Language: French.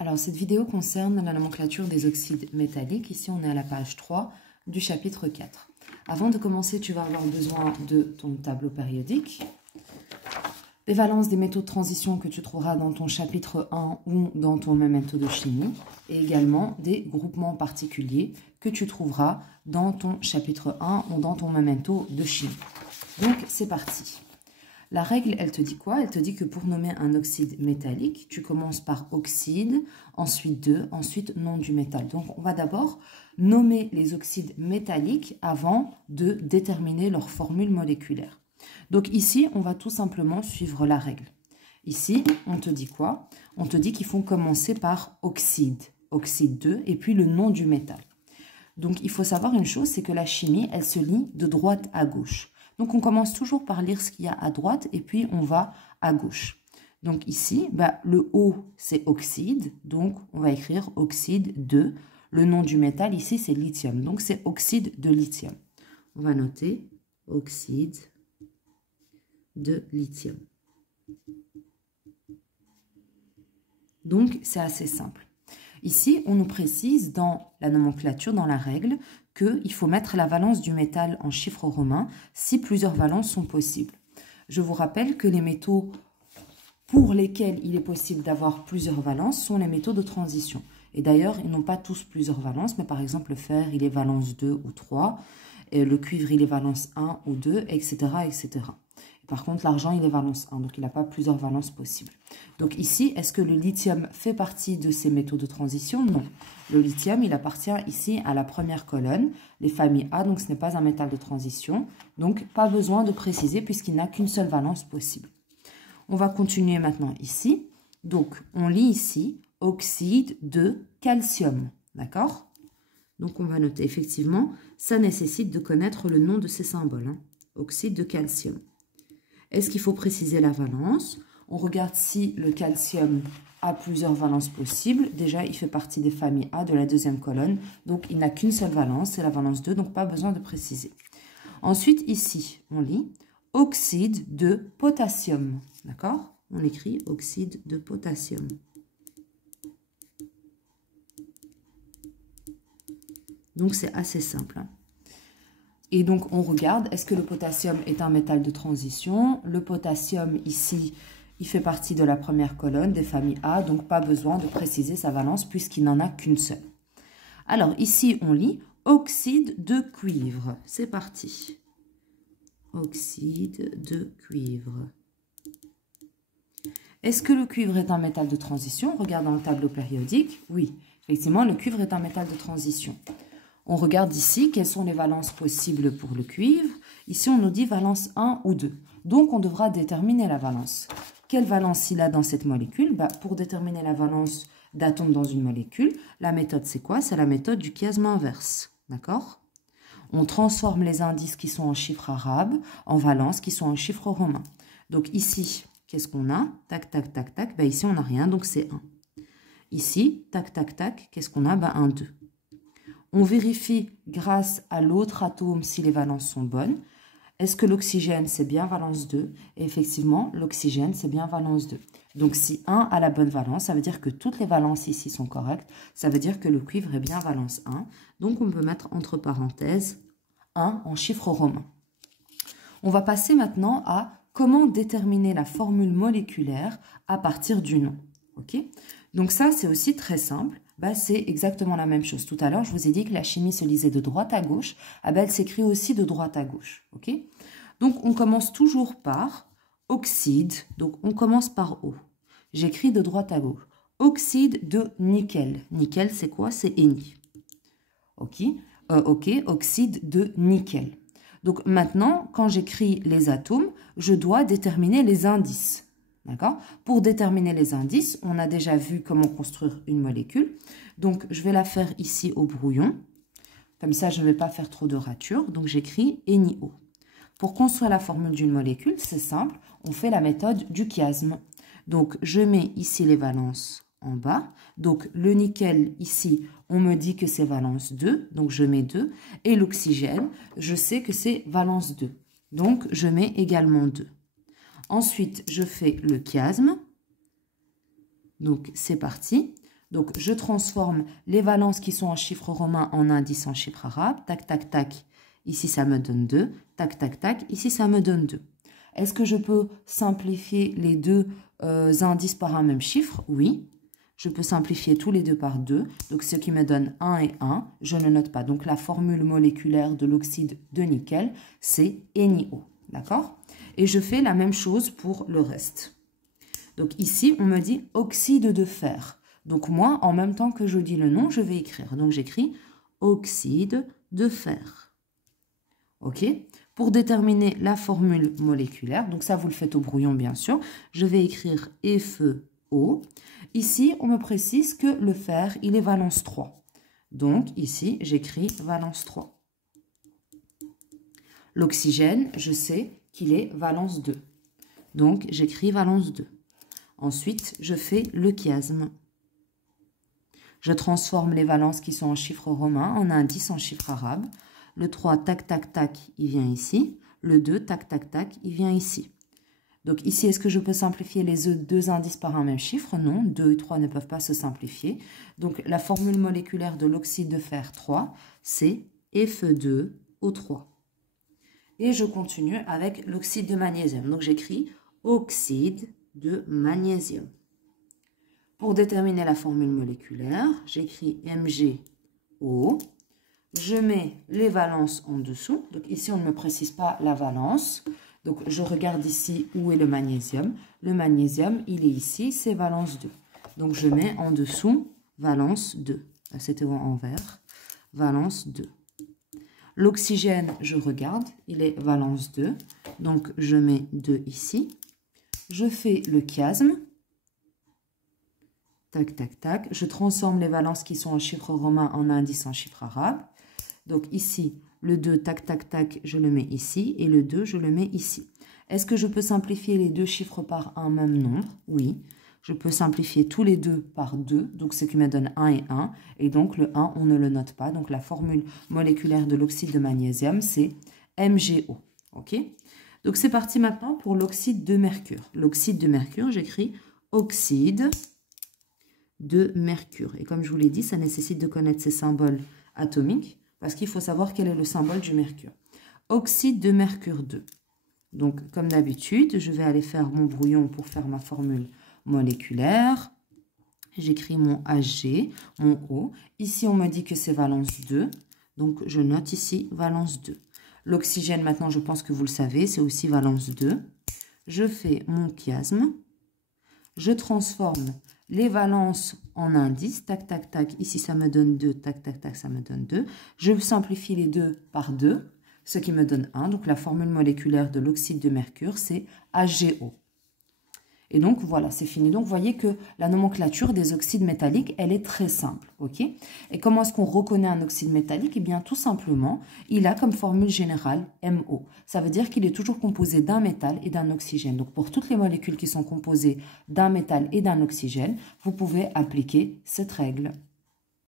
Alors, cette vidéo concerne la nomenclature des oxydes métalliques. Ici, on est à la page 3 du chapitre 4. Avant de commencer, tu vas avoir besoin de ton tableau périodique, des valences des métaux de transition que tu trouveras dans ton chapitre 1 ou dans ton memento de chimie, et également des groupements particuliers que tu trouveras dans ton chapitre 1 ou dans ton memento de chimie. Donc, c'est parti. La règle, elle te dit quoi? Elle te dit que pour nommer un oxyde métallique, tu commences par oxyde, ensuite ensuite nom du métal. Donc, on va d'abord nommer les oxydes métalliques avant de déterminer leur formule moléculaire. Donc ici, on va tout simplement suivre la règle. Ici, on te dit quoi? On te dit qu'il faut commencer par oxyde, oxyde 2, et puis le nom du métal. Donc, il faut savoir une chose, c'est que la chimie, elle se lit de droite à gauche. Donc, on commence toujours par lire ce qu'il y a à droite et puis on va à gauche. Donc, ici, le O, c'est oxyde. Donc, on va écrire oxyde 2. Le nom du métal, ici, c'est lithium. Donc, c'est oxyde de lithium. On va noter oxyde de lithium. Donc, c'est assez simple. Ici, on nous précise dans la nomenclature, dans la règle, qu'il faut mettre la valence du métal en chiffres romains si plusieurs valences sont possibles. Je vous rappelle que les métaux pour lesquels il est possible d'avoir plusieurs valences sont les métaux de transition. Et d'ailleurs, ils n'ont pas tous plusieurs valences, mais par exemple, le fer, il est valence 2 ou 3, et le cuivre, il est valence 1 ou 2, etc., etc. Par contre, l'argent, il est valence 1, donc il n'a pas plusieurs valences possibles. Donc ici, est-ce que le lithium fait partie de ces métaux de transition? Non. Le lithium, il appartient ici à la première colonne, les familles A, donc ce n'est pas un métal de transition. Donc, pas besoin de préciser puisqu'il n'a qu'une seule valence possible. On va continuer maintenant ici. Donc, on lit ici oxyde de calcium, d'accord? Donc, on va noter effectivement, ça nécessite de connaître le nom de ces symboles, hein. Oxyde de calcium. Est-ce qu'il faut préciser la valence? On regarde si le calcium a plusieurs valences possibles. Déjà, il fait partie des familles A de la deuxième colonne. Donc, il n'a qu'une seule valence, c'est la valence 2, donc pas besoin de préciser. Ensuite, ici, on lit oxyde de potassium. D'accord? On écrit oxyde de potassium. Donc, c'est assez simple, hein. Et donc, on regarde, est-ce que le potassium est un métal de transition? Le potassium, ici, il fait partie de la première colonne des familles A, donc pas besoin de préciser sa valence puisqu'il n'en a qu'une seule. Alors, ici, on lit oxyde de cuivre. C'est parti. Oxyde de cuivre. Est-ce que le cuivre est un métal de transition? Regarde dans le tableau périodique. Oui, effectivement, le cuivre est un métal de transition. On regarde ici quelles sont les valences possibles pour le cuivre. Ici, on nous dit valence 1 ou 2. Donc, on devra déterminer la valence. Quelle valence il a dans cette molécule? Pour déterminer la valence d'atomes dans une molécule, la méthode, c'est quoi? C'est la méthode du chiasme inverse. D'accord? On transforme les indices qui sont en chiffres arabes en valences qui sont en chiffres romains. Donc, ici, qu'est-ce qu'on a? Tac, tac, tac, tac. Ici, on n'a rien, donc c'est 1. Ici, tac, tac, tac, qu'est-ce qu'on a? 1, 2. On vérifie grâce à l'autre atome si les valences sont bonnes. Est-ce que l'oxygène, c'est bien valence 2? Et effectivement, l'oxygène, c'est bien valence 2. Donc, si 1 a la bonne valence, ça veut dire que toutes les valences ici sont correctes. Ça veut dire que le cuivre est bien valence 1. Donc, on peut mettre entre parenthèses 1 en chiffre romain. On va passer maintenant à comment déterminer la formule moléculaire à partir du nom. Ok? Donc, ça, c'est aussi très simple. C'est exactement la même chose. Tout à l'heure, je vous ai dit que la chimie se lisait de droite à gauche. Elle s'écrit aussi de droite à gauche. Okay? Donc, on commence toujours par oxyde. Donc, on commence par O. J'écris de droite à gauche. Oxyde de nickel. Nickel, c'est quoi? C'est Ni. Ok, oxyde de nickel. Donc, maintenant, quand j'écris les atomes, je dois déterminer les indices. D'accord? Pour déterminer les indices, on a déjà vu comment construire une molécule. Donc, je vais la faire ici au brouillon. Comme ça, je ne vais pas faire trop de ratures. Donc, j'écris NiO. Pour construire la formule d'une molécule, c'est simple. On fait la méthode du chiasme. Donc, je mets ici les valences en bas. Donc, le nickel, ici, on me dit que c'est valence 2. Donc, je mets 2. Et l'oxygène, je sais que c'est valence 2. Donc, je mets également 2. Ensuite, je fais le chiasme. Donc, c'est parti. Donc, je transforme les valences qui sont en chiffres romains en indices en chiffres arabes. Tac, tac, tac. Ici, ça me donne 2. Tac, tac, tac. Ici, ça me donne 2. Est-ce que je peux simplifier les deux indices par un même chiffre? Oui. Je peux simplifier tous les deux par 2. Donc, ce qui me donne 1 et 1, je ne note pas. Donc, la formule moléculaire de l'oxyde de nickel, c'est NiO. D'accord? Et je fais la même chose pour le reste. Donc, ici, on me dit oxyde de fer. Donc, moi, en même temps que je dis le nom, je vais écrire. Donc, j'écris oxyde de fer. OK? Pour déterminer la formule moléculaire, donc ça, vous le faites au brouillon, bien sûr, je vais écrire FeO. Ici, on me précise que le fer, il est valence 3. Donc, ici, j'écris valence 3. L'oxygène, je sais qu'il est valence 2. Donc, j'écris valence 2. Ensuite, je fais le chiasme. Je transforme les valences qui sont en chiffres romains en indices en chiffres arabes. Le 3, tac, tac, tac, il vient ici. Le 2, tac, tac, tac, il vient ici. Donc ici, est-ce que je peux simplifier les deux indices par un même chiffre? Non, 2 et 3 ne peuvent pas se simplifier. Donc la formule moléculaire de l'oxyde de fer 3, c'est Fe2O3. Et je continue avec l'oxyde de magnésium. Donc j'écris oxyde de magnésium. Pour déterminer la formule moléculaire, j'écris MgO. Je mets les valences en dessous. Donc ici, on ne me précise pas la valence. Donc je regarde ici où est le magnésium. Le magnésium, il est ici, c'est valence 2. Donc je mets en dessous valence 2. C'était en vert. Valence 2. L'oxygène, je regarde, il est valence 2. Donc je mets 2 ici. Je fais le chiasme. Tac, tac, tac. Je transforme les valences qui sont en chiffres romains en indices en chiffres arabes. Donc ici, le 2, tac, tac, tac, je le mets ici. Et le 2, je le mets ici. Est-ce que je peux simplifier les deux chiffres par un même nombre? Oui. Je peux simplifier tous les deux par 2. Donc ce qui me donne 1 et 1. Et donc le 1, on ne le note pas. Donc la formule moléculaire de l'oxyde de magnésium, c'est MgO. OK? Donc c'est parti maintenant pour l'oxyde de mercure. L'oxyde de mercure, j'écris oxyde de mercure. Et comme je vous l'ai dit, ça nécessite de connaître ces symboles atomiques parce qu'il faut savoir quel est le symbole du mercure. Oxyde de mercure 2. Donc, comme d'habitude, je vais aller faire mon brouillon pour faire ma formule moléculaire. J'écris mon Hg, mon O. Ici, on me dit que c'est valence 2. Donc, je note ici valence 2. L'oxygène, maintenant, je pense que vous le savez, c'est aussi valence 2. Je fais mon chiasme. Je transforme les valences en indices, tac, tac, tac, ici ça me donne 2, tac, tac, tac, ça me donne 2. Je simplifie les deux par 2, ce qui me donne 1. Donc la formule moléculaire de l'oxyde de mercure, c'est HgO. Et donc voilà, c'est fini. Donc vous voyez que la nomenclature des oxydes métalliques, elle est très simple. Ok. Et comment est-ce qu'on reconnaît un oxyde métallique? Eh bien tout simplement, il a comme formule générale MO. Ça veut dire qu'il est toujours composé d'un métal et d'un oxygène. Donc pour toutes les molécules qui sont composées d'un métal et d'un oxygène, vous pouvez appliquer cette règle.